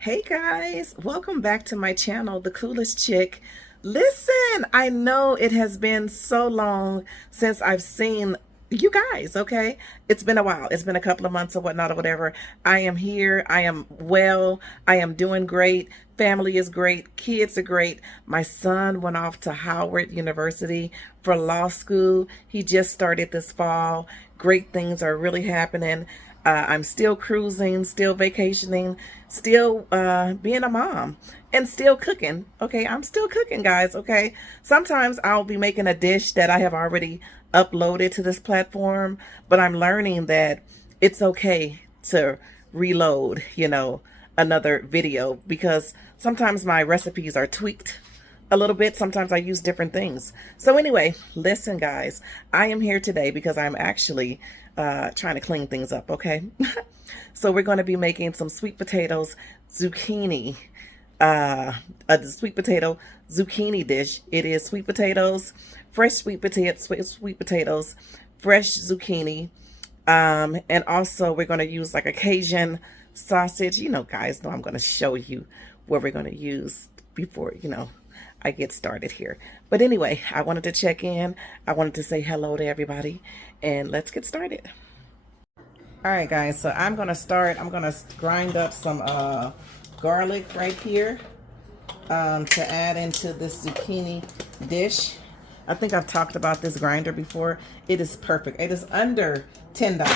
Hey guys, welcome back to my channel, The Coolest Chick. Listen, I know it has been so long since I've seen you guys, okay? It's been a while. It's been a couple of months or whatnot or whatever. I am here. I am well. I am doing great. Family is great. Kids are great. My son went off to Howard University for law school. He just started this fall. Great things are really happening. I'm still cruising, still vacationing, still being a mom, and still cooking. Okay, I'm still cooking, guys. Okay, sometimes I'll be making a dish that I have already uploaded to this platform, but I'm learning that it's okay to reload, another video, because sometimes my recipes are tweaked a little bit. Sometimes I use different things. So anyway, listen guys, I am here today because I'm actually trying to clean things up, okay? So we're going to be making some sweet potatoes, zucchini, a sweet potato zucchini dish. It is sweet potatoes, fresh sweet potatoes, fresh zucchini, and also we're going to use like a Cajun sausage. Guys know I'm going to show you what we're going to use before, I get started here. But anyway, I wanted to check in. I wanted to say hello to everybody, and let's get started. All right, guys, so I'm going to grind up some garlic right here to add into this zucchini dish. I think I've talked about this grinder before. It is perfect. It is under $10. Okay.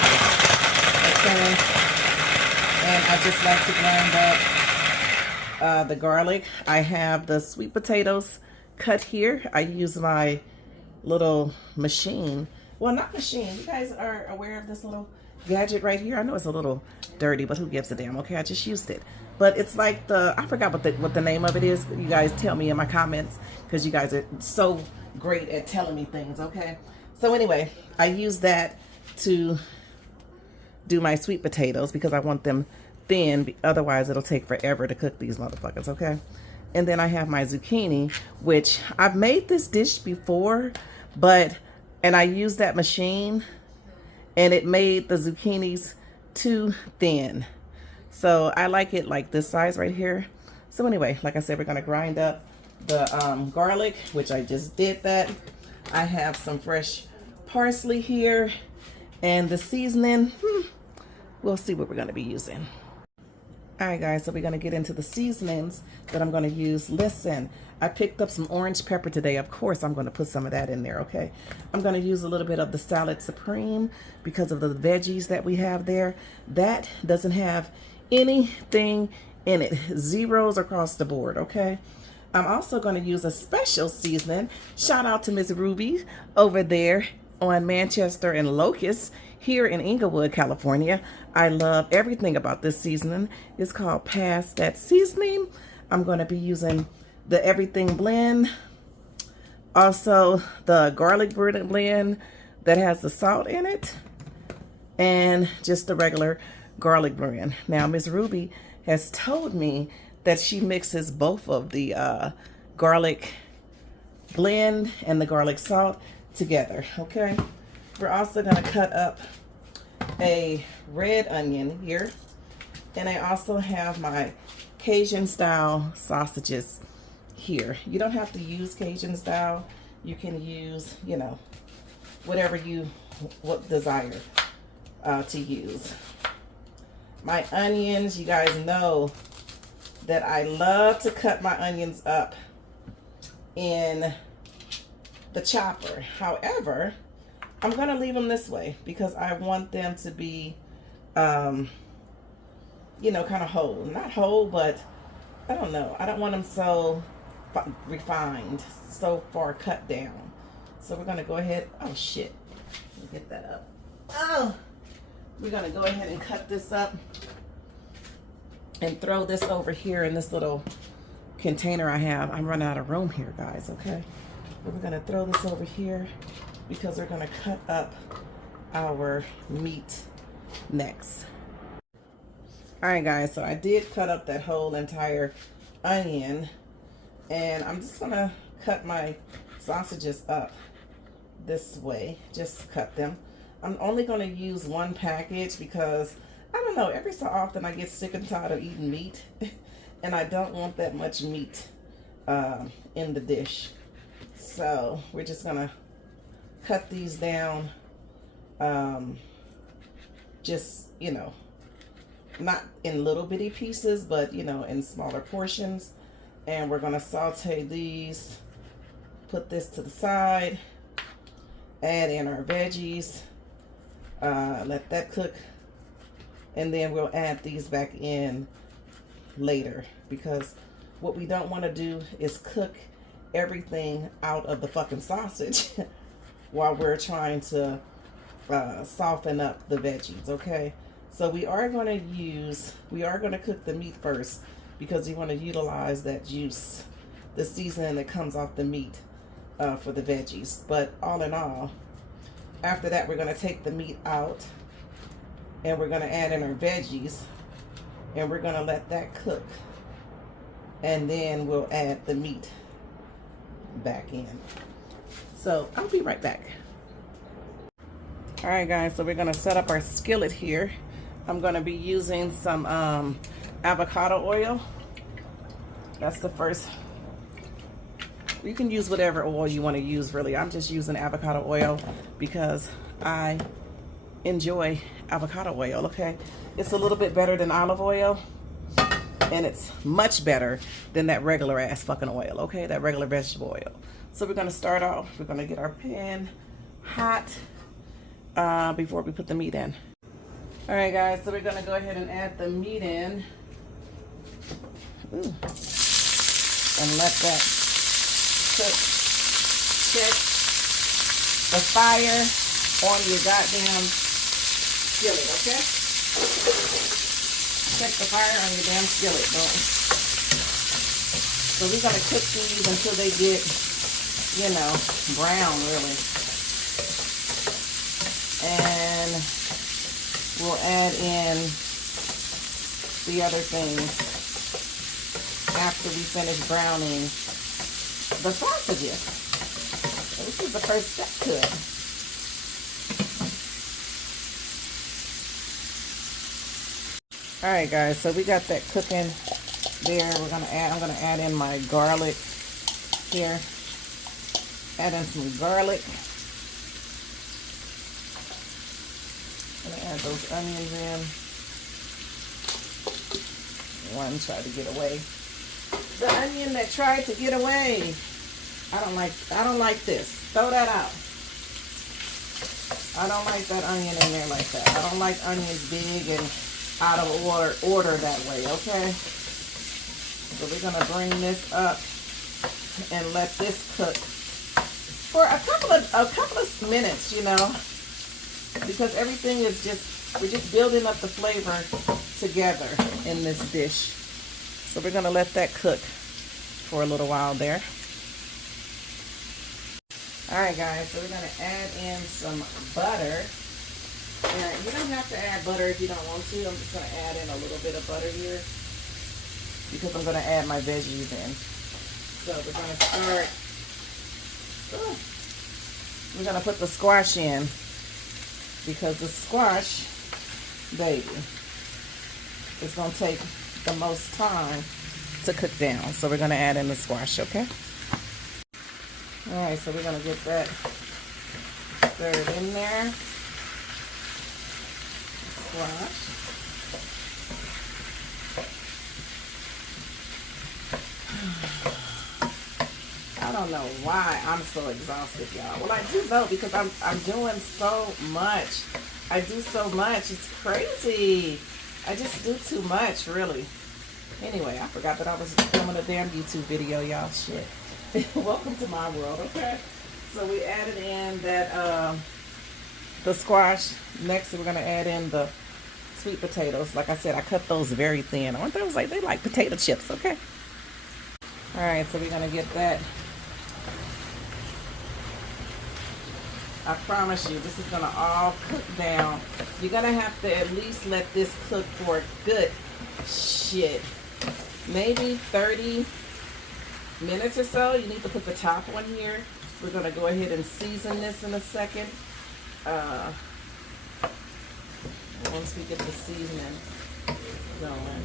And I just like to grind up the garlic. I have the sweet potatoes cut here. I use my little machine. Well, not machine. You guys are aware of this little gadget right here? I know it's a little dirty, but who gives a damn? Okay, I just used it. But it's like I forgot what the name of it is. You guys tell me in my comments, because you guys are so great at telling me things, okay? So anyway, I use that to do my sweet potatoes because I want them thin, otherwise it'll take forever to cook these motherfuckers, okay? And then I have my zucchini, which I've made this dish before, and I used that machine and it made the zucchinis too thin. So I like it like this size right here. So anyway, like I said, we're gonna grind up the garlic, which I just did that. I have some fresh parsley here, and the seasoning, we'll see what we're gonna be using. All right, guys, so we're going to get into the seasonings that I'm going to use. Listen, I picked up some orange pepper today. Of course, I'm going to put some of that in there, okay? I'm going to use a little bit of the salad supreme because of the veggies that we have there. That doesn't have anything in it. Zeros across the board, okay? I'm also going to use a special seasoning. Shout out to Miss Ruby over there on Manchester and Locust here in Inglewood, California. I love everything about this seasoning. It's called Pass That Seasoning. I'm going to be using the everything blend, also the garlic blend that has the salt in it, and just the regular garlic blend. Now, Miss Ruby has told me that she mixes both of the garlic blend and the garlic salt together, okay? We're also going to cut up a red onion here, and I also have my Cajun style sausages here. You don't have to use Cajun style. You can use, whatever you desire to use. My onions, you guys know that I love to cut my onions up in the chopper. However, I'm going to leave them this way because I want them to be, kind of whole. Not whole, but I don't know. I don't want them so refined, so far cut down. So we're going to go ahead. Oh, shit. Let me get that up. Oh, we're going to go ahead and cut this up and throw this over here in this little container I have. I'm running out of room here, guys, okay? But we're going to throw this over here because we're going to cut up our meat next. All right, guys, so I did cut up that whole entire onion, and I'm just going to cut my sausages up this way. Just cut them. I'm only going to use one package because I don't don't know, every so often I get sick and tired of eating meat. And I don't want that much meat in the dish. So we're just gonna cut these down, just, you know, not in little bitty pieces, but, you know, in smaller portions. And we're gonna saute these, put this to the side, add in our veggies, let that cook, and then we'll add these back in later, because what we don't want to do is cook everything out of the fucking sausage while we're trying to soften up the veggies. Okay, so we are going to cook the meat first, because we want to utilize that juice, the seasoning that comes off the meat, for the veggies. But all in all, after that, we're going to take the meat out and we're going to add in our veggies, and we're going to let that cook, and then we'll add the meat back in. So I'll be right back. All right, guys, so we're going to set up our skillet here. I'm going to be using some avocado oil. That's the first. You can use whatever oil you want to use, really. I'm just using avocado oil because I enjoy avocado oil. Okay, it's a little bit better than olive oil, and it's much better than that regular ass fucking oil. Okay, that regular vegetable oil. So we're going to start off. We're going to get our pan hot before we put the meat in. All right, guys, so we're going to go ahead and add the meat in. Ooh. And let that cook. Check the fire on your goddamn skillet, okay? Check the fire on your damn skillet, boy. So we're going to cook these until they get, you know, brown, really. And we'll add in the other things after we finish browning the sausages. So this is the first step to it. All right, guys, so we got that cooking there. I'm gonna add in my garlic here. Add in some garlic. I'm gonna add those onions in. One tried to get away. The onion that tried to get away. I don't like this. Throw that out. I don't like that onion in there like that. I don't like onions big and out of order that way, okay? So we're gonna bring this up and let this cook for a couple of minutes, you know, because everything is we're just building up the flavor together in this dish. So we're gonna let that cook for a little while there. All right, guys, so we're gonna add in some butter. And you don't have to add butter if you don't want to. I'm just gonna add in a little bit of butter here because I'm gonna add my veggies in. So we're gonna start, we're gonna put the squash in because the squash, baby, is gonna take the most time to cook down. So we're gonna add in the squash, okay? All right, so we're gonna get that stirred in there. Squash. I don't know why I'm so exhausted, y'all. Well, I do know because I'm doing so much. I do so much. It's crazy. I just do too much, really. Anyway, I forgot that I was filming a damn YouTube video, y'all. Shit. Welcome to my world, okay? So we added in that the squash. Next, we're gonna add in the sweet potatoes. Like I said, I cut those very thin. Aren't those like, they like potato chips, okay? All right, so we're gonna get that. I promise you, this is gonna all cook down. You're gonna have to at least let this cook for a good shit, maybe 30 minutes or so. You need to put the top one here. We're gonna go ahead and season this in a second. once we get the seasoning going.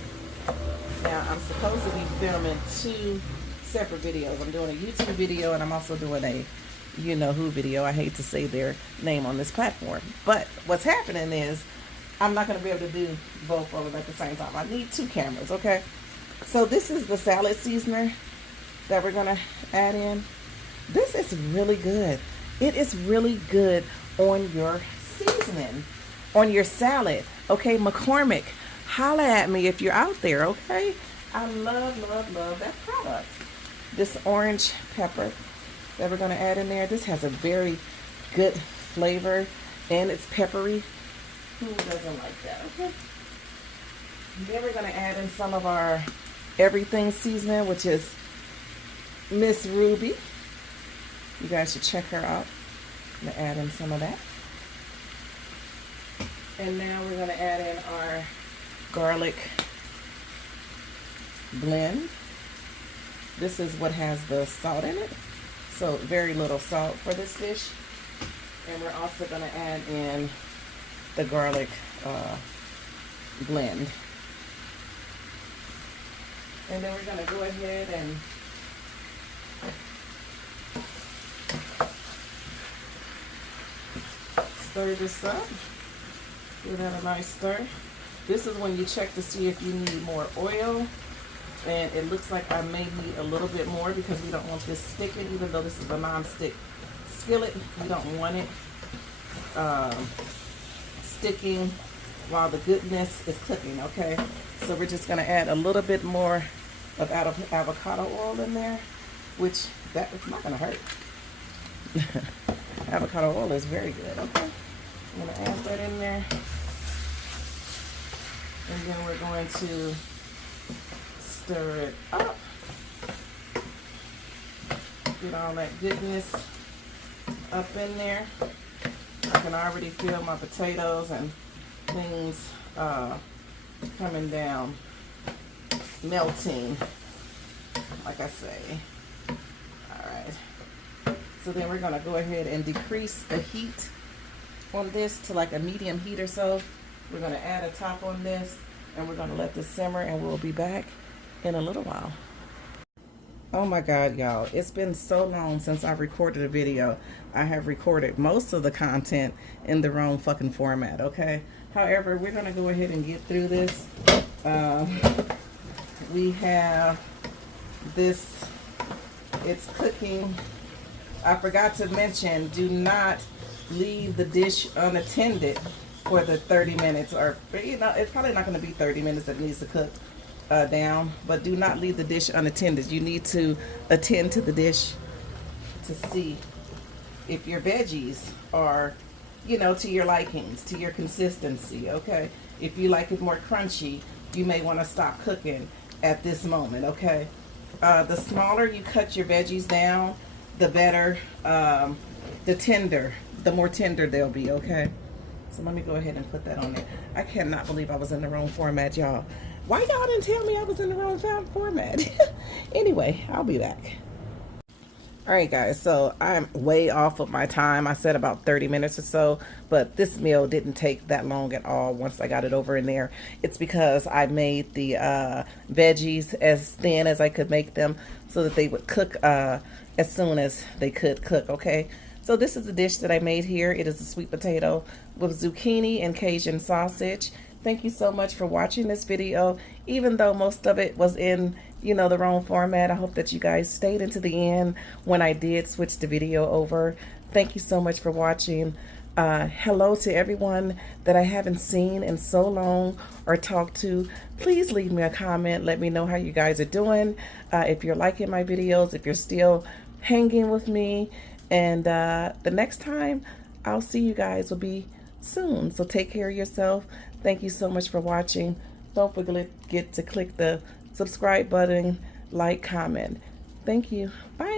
Now, I'm supposed to be filming 2 separate videos. I'm doing a YouTube video and I'm also doing a you know who video. I hate to say their name on this platform. But what's happening is I'm not going to be able to do both of them at the same time. I need 2 cameras, okay? So this is the salad seasoner that we're going to add in. This is really good. It is really good on your seasoning, on your salad. Okay, McCormick, holla at me if you're out there, okay? I love, love, love that product. This orange pepper that we're going to add in there, this has a very good flavor and it's peppery. Who doesn't like that? Okay. Then we're going to add in some of our everything seasoning, which is Miss Ruby. You guys should check her out. I'm going to add in some of that. And now we're going to add in our garlic blend. This is what has the salt in it. So very little salt for this dish. And we're also going to add in the garlic blend. And then we're going to go ahead and stir this up. Give that a nice stir. This is when you check to see if you need more oil. And it looks like I may need a little bit more because we don't want this sticking, even though this is a non-stick skillet. We don't want it sticking while the goodness is cooking, okay? So we're just gonna add a little bit more of avocado oil in there, which that is not gonna hurt. Avocado oil is very good, okay? I'm gonna add that in there. And then we're going to stir it up. Get all that goodness up in there. I can already feel my potatoes and things coming down, melting, like I say. All right. So then we're gonna go ahead and decrease the heat on this to like a medium heat or so. We're gonna add a top on this and we're gonna let this simmer and we'll be back in a little while. Oh my God, y'all, it's been so long since I recorded a video. I have recorded most of the content in the wrong fucking format, okay? However, we're gonna go ahead and get through this. We have this, it's cooking. I forgot to mention, do not leave the dish unattended for the 30 minutes, or, you know, it's probably not gonna be 30 minutes that it needs to cook down, but do not leave the dish unattended. You need to attend to the dish to see if your veggies are, you know, to your likings, to your consistency, okay? If you like it more crunchy, you may want to stop cooking at this moment, okay? The smaller you cut your veggies down, the better, the more tender they'll be, okay? So let me go ahead and put that on there. I cannot believe I was in the wrong format, y'all. Why y'all didn't tell me I was in the wrong format? Anyway, I'll be back. All right, guys, so I'm way off of my time. I said about 30 minutes or so, but this meal didn't take that long at all once I got it over in there. It's because I made the veggies as thin as I could make them so that they would cook as soon as they could cook, okay? So this is the dish that I made here. It is a sweet potato with zucchini and Cajun sausage. Thank you so much for watching this video. Even though most of it was in, you know, the wrong format, I hope that you guys stayed into the end when I did switch the video over. Thank you so much for watching. Hello to everyone that I haven't seen in so long or talked to. Please leave me a comment. Let me know how you guys are doing. If you're liking my videos, if you're still hanging with me. And the next time I'll see you guys will be soon. So take care of yourself. Thank you so much for watching. Don't forget to click the subscribe button, like, comment. Thank you. Bye.